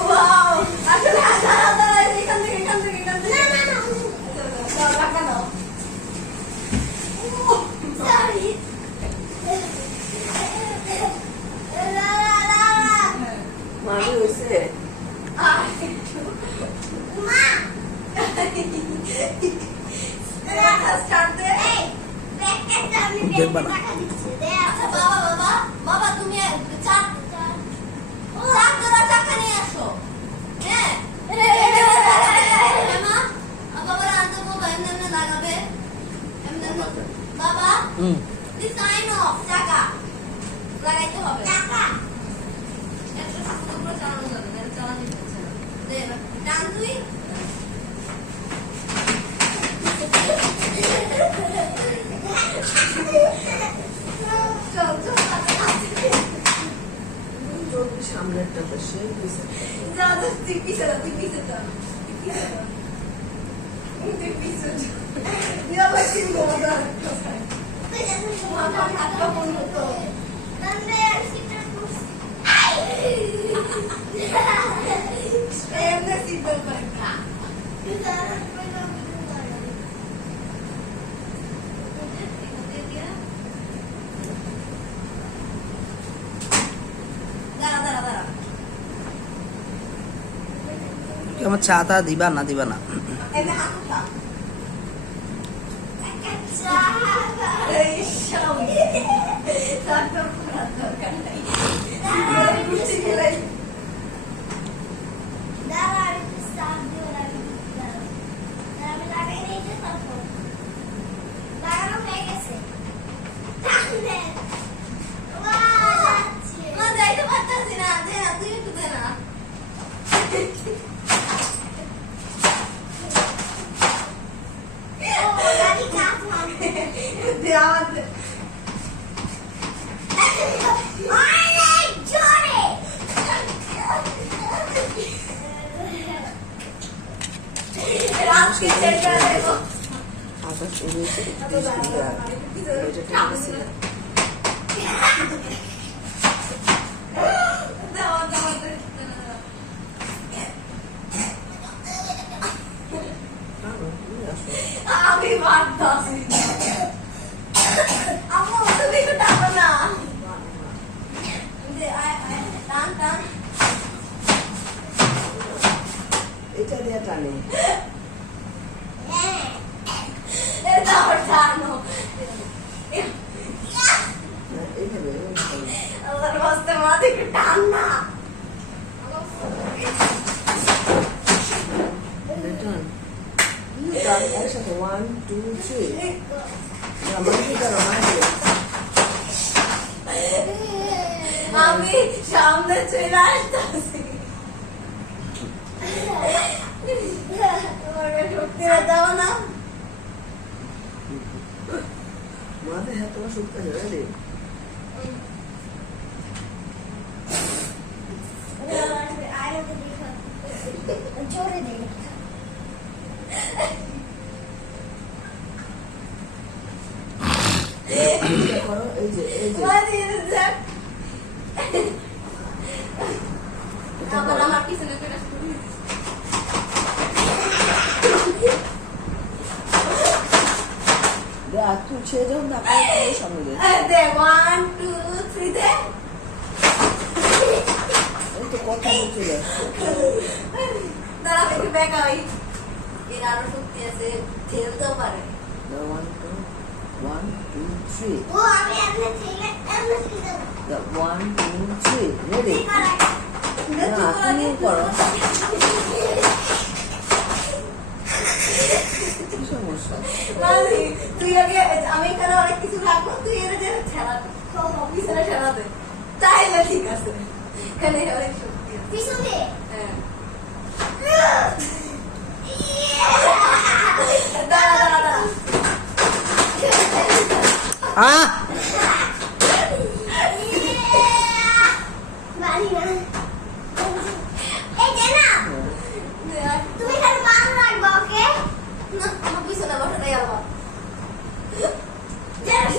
wow আসলে দাঁড়া দাঁড়া এখান থেকে না না সরি মামি হয়েছে বাবা তুমি চাকা নিয়ে আসো হ্যাঁ বাবা আনতে বাবা এমনি লাগাবে বাবা ডিজাইন অফ চাকা লাগাইতে হবে চাকা একটা সাথে পুরো চালানো যাবে না চালানো যাচ্ছে না দে ডান তুই সামনেরটা বসে যা যা তুই পিছে যা দিয়া ভাই কি বলবো মাথা হাতটা বন্ধ তো নন্দে সিটটা এমনে সিটটা পাকা আমার চাটা দিবা না আমি বাঁধতাছি আম্মু তুমি একটু টানো না টান এটা দিয়ে টানে এটা টানো এইভাবে আল্লাহর বাস্তে মা একটু টান না একসাথে 1 2 3 আমি সামনে চলে আসতেছি তোমাকে ঢুকতে দাও না মাথায় হাত তোমার শুকতে যাবে রে জোরে দে করো এই যে আমার পিছনে চলে আসতে তুই ছেড়ে যখন দেখা সামনে দে 1 2 3 দে এই তো কথা চলে দাঁড়া একটু বেকাই এর আরো শক্তি আছে ঠেলতেও পারে 1 2 3 ও আমি এমনি ঠেলে The 1 2 3 ready না তুমি করো কি সমস্যা মানে তুই আগে আমি এখানে অনেক কিছু রাখবো তুই এর যে ঠেলা পিছনে ঠেলা দে তাইলে ঠিক আছে এখানে অনেক শক্তি আছে পিছনে হ্যাঁ দাঁড়া আহ